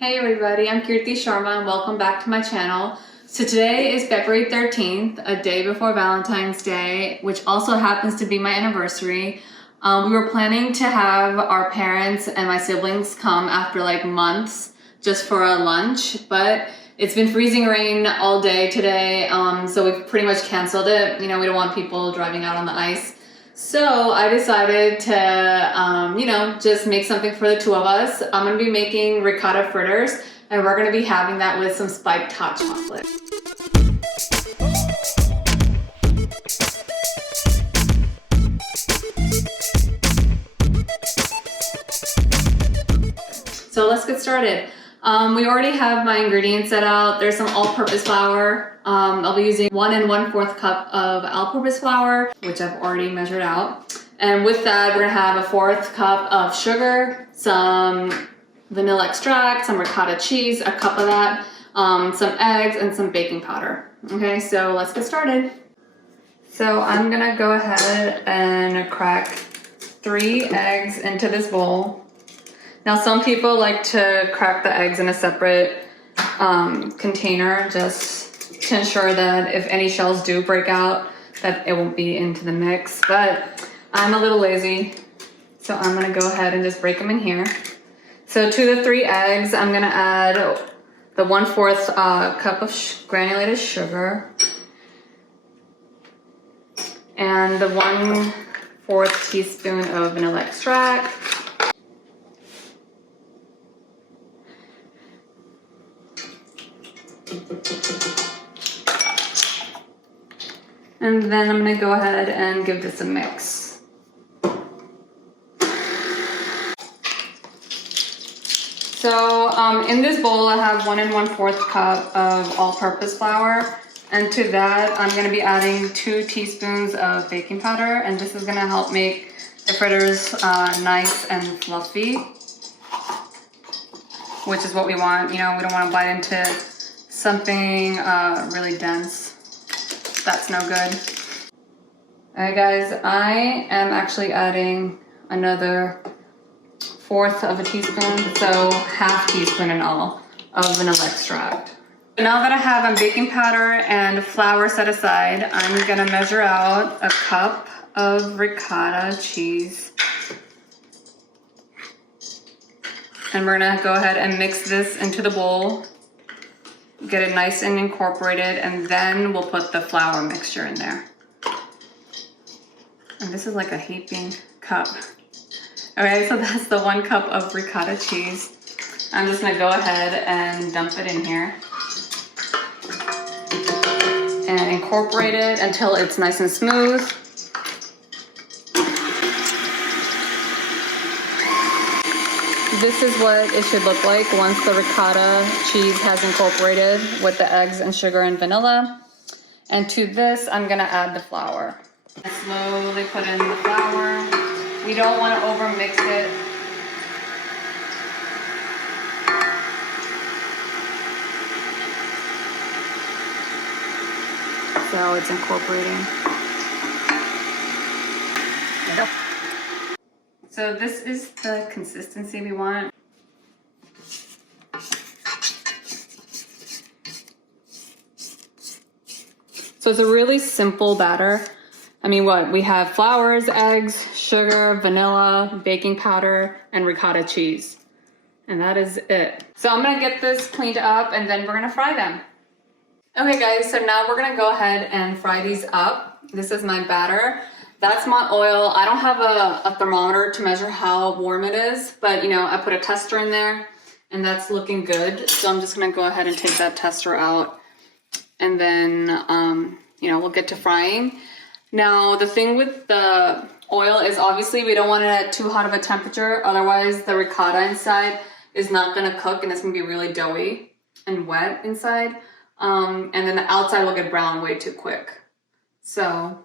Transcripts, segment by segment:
Hey everybody, I'm Kirti Sharma and welcome back to my channel. So today is February 13th, a day before Valentine's Day, which also happens to be my anniversary. We were planning to have our parents and my siblings come after like months just for a lunch, but it's been freezing rain all day today, so we've pretty much canceled it. You know, we don't want people driving out on the ice. So I decided to, just make something for the two of us. I'm gonna be making ricotta fritters, and we're gonna be having that with some spiked hot chocolate. So let's get started. We already have my ingredients set out. There's some all-purpose flour. I'll be using 1 1/4 cup of all-purpose flour, which I've already measured out. And with that, we're gonna have a 1/4 cup of sugar, some vanilla extract, some ricotta cheese, a cup of that, some eggs, and some baking powder. Okay, so let's get started. So I'm gonna go ahead and crack 3 eggs into this bowl. Now some people like to crack the eggs in a separate container just to ensure that if any shells do break out, that it won't be into the mix. But I'm a little lazy, so I'm gonna go ahead and just break them in here. So to the 3 eggs, I'm gonna add the 1/4 cup of granulated sugar and the 1/4 teaspoon of vanilla extract. And then I'm gonna go ahead and give this a mix. So in this bowl, I have 1 1/4 cup of all-purpose flour. And to that, I'm gonna be adding 2 teaspoons of baking powder. And this is gonna help make the fritters nice and fluffy, which is what we want. You know, we don't wanna bite into something really dense. That's no good. All right guys, I am actually adding another 1/4 of a teaspoon, so 1/2 teaspoon in all of vanilla extract. Now that I have my baking powder and flour set aside, I'm gonna measure out a cup of ricotta cheese. And we're gonna go ahead and mix this into the bowl. Get it nice and incorporated, and then we'll put the flour mixture in there. And this is like a heaping cup. Okay, so that's the 1 cup of ricotta cheese. I'm just gonna go ahead and dump it in here. And incorporate it until it's nice and smooth. This is what it should look like once the ricotta cheese has incorporated with the eggs and sugar and vanilla. And to this, I'm gonna add the flour. Slowly put in the flour. We don't wanna over-mix it. So it's incorporating. There we go. So this is the consistency we want. So it's a really simple batter. I mean, we have flours, eggs, sugar, vanilla, baking powder, and ricotta cheese. And that is it. So I'm gonna get this cleaned up and then we're gonna fry them. Okay guys, so now we're gonna go ahead and fry these up. This is my batter. That's my oil. I don't have a thermometer to measure how warm it is, but you know, I put a tester in there and that's looking good. So I'm just gonna go ahead and take that tester out and then, we'll get to frying. Now, the thing with the oil is obviously we don't want it at too hot of a temperature, otherwise the ricotta inside is not gonna cook and it's gonna be really doughy and wet inside. And then the outside will get brown way too quick. So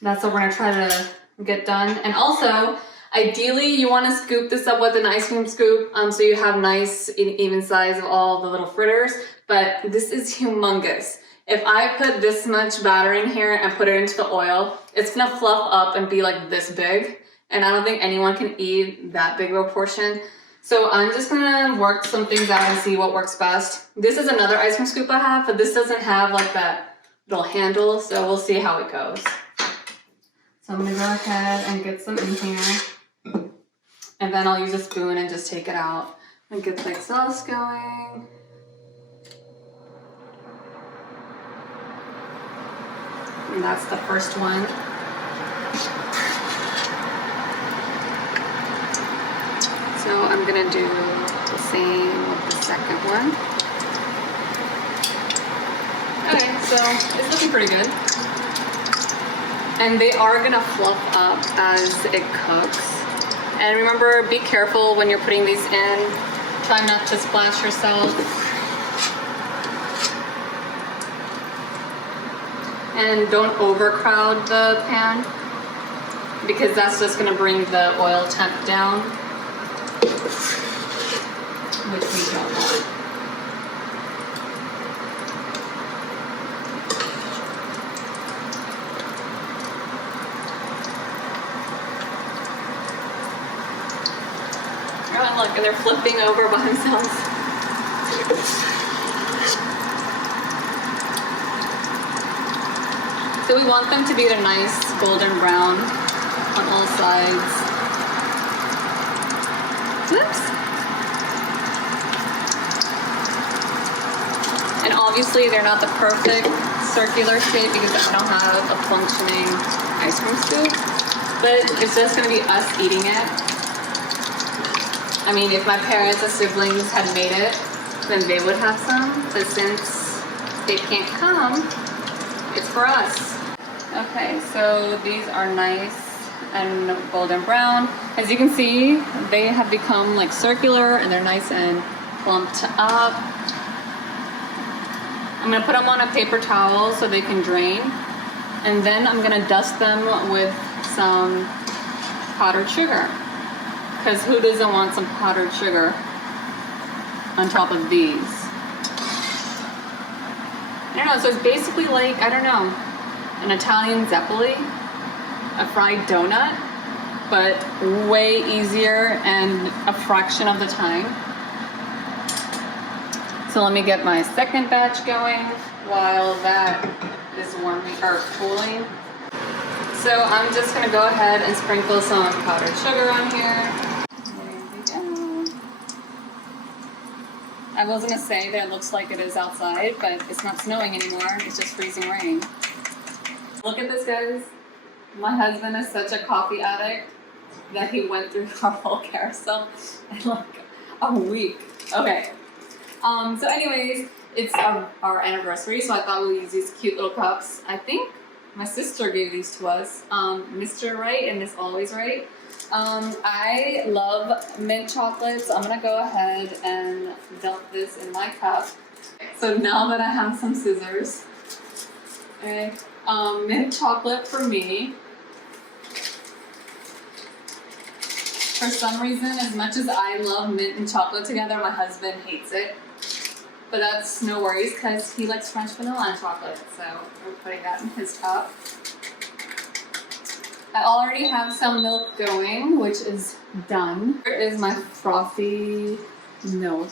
that's what we're gonna try to get done. And also, ideally, you wanna scoop this up with an ice cream scoop so you have nice even size of all the little fritters, but this is humongous. If I put this much batter in here and put it into the oil, it's gonna fluff up and be like this big. And I don't think anyone can eat that big of a portion. So I'm just gonna work some things out and see what works best. This is another ice cream scoop I have, but this doesn't have like that little handle, so we'll see how it goes. So I'm gonna go ahead and get some in here. And then I'll use a spoon and just take it out and get the exhaust going. And that's the first one. So I'm gonna do the same with the second one. Okay, so it's looking pretty good. And they are gonna fluff up as it cooks. And remember, be careful when you're putting these in. Try not to splash yourself. And don't overcrowd the pan, because that's just gonna bring the oil temp down, which we don't want. Oh, look, and they're flipping over by themselves. So we want them to be a nice golden brown on all sides. Whoops. And obviously they're not the perfect circular shape because I don't have a functioning ice cream scoop, but it's just gonna be us eating it. I mean, if my parents or siblings had made it, then they would have some, but since they can't come, it's for us. Okay, so these are nice and golden brown. As you can see, they have become like circular and they're nice and plumped up. I'm gonna put them on a paper towel so they can drain. And then I'm gonna dust them with some powdered sugar. Because who doesn't want some powdered sugar on top of these? I don't know, so it's basically like, I don't know, an Italian zeppoli, a fried donut, but way easier and a fraction of the time. So let me get my second batch going while that is warming or cooling. So I'm just gonna go ahead and sprinkle some powdered sugar on here. There we go. I was gonna say that it looks like it is outside, but it's not snowing anymore. It's just freezing rain. Look at this, guys. My husband is such a coffee addict that he went through our whole carousel in like a week. Okay. So anyways, it's our anniversary, so I thought we would use these cute little cups. I think my sister gave these to us, Mr. Right and Miss Always Right. I love mint chocolate, so I'm gonna go ahead and dump this in my cup. So now that I have some scissors, okay, mint chocolate for me. For some reason, as much as I love mint and chocolate together, my husband hates it. But that's no worries because he likes French vanilla and chocolate, so we're putting that in his cup. I already have some milk going, which is done. Here is my frothy milk.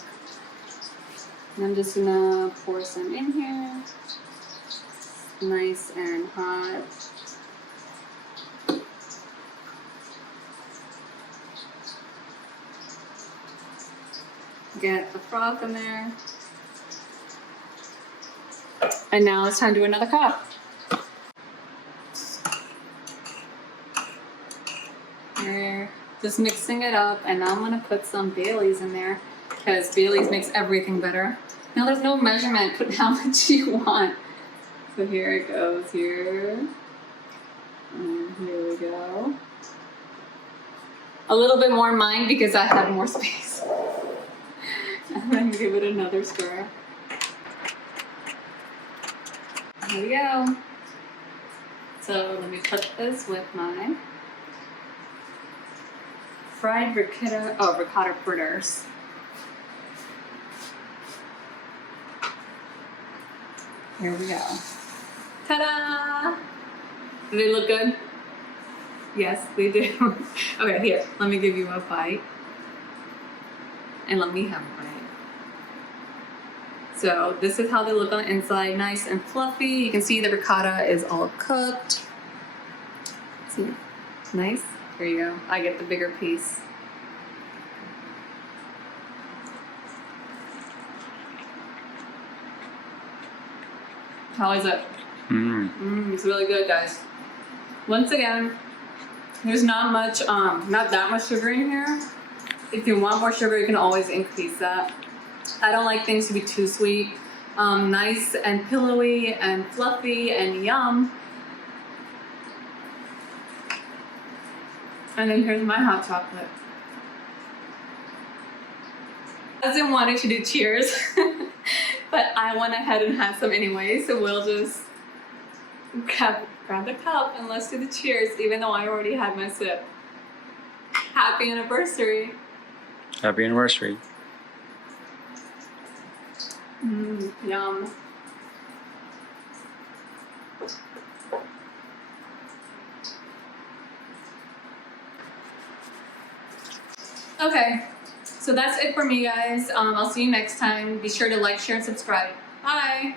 And I'm just gonna pour some in here. Nice and hot. Get the froth in there. And now it's time to do another cup. We're just mixing it up, and now I'm gonna put some Baileys in there because Baileys makes everything better. Now there's no measurement, put how much you want. So here it goes here. And here we go. A little bit more in mine because I have more space. I'm gonna give it another stir. Here we go. So let me put this with my fried ricotta fritters. Here we go. Ta-da! Do they look good? Yes, they do. Okay, here, let me give you a bite. and let me have a bite. So this is how they look on the inside, nice and fluffy. You can see the ricotta is all cooked. See, nice. There you go. I get the bigger piece. How is it? It's really good, guys. Once again, there's not that much sugar in here. If you want more sugar, you can always increase that. I don't like things to be too sweet. Nice and pillowy and fluffy and yum. And then here's my hot chocolate. I wasn't wanting to do cheers, but I went ahead and had some anyway, so we'll just grab the cup and let's do the cheers, even though I already had my sip. Happy anniversary. Happy anniversary. Yum. Okay, so that's it for me, guys. I'll see you next time. Be sure to like, share, and subscribe. Bye.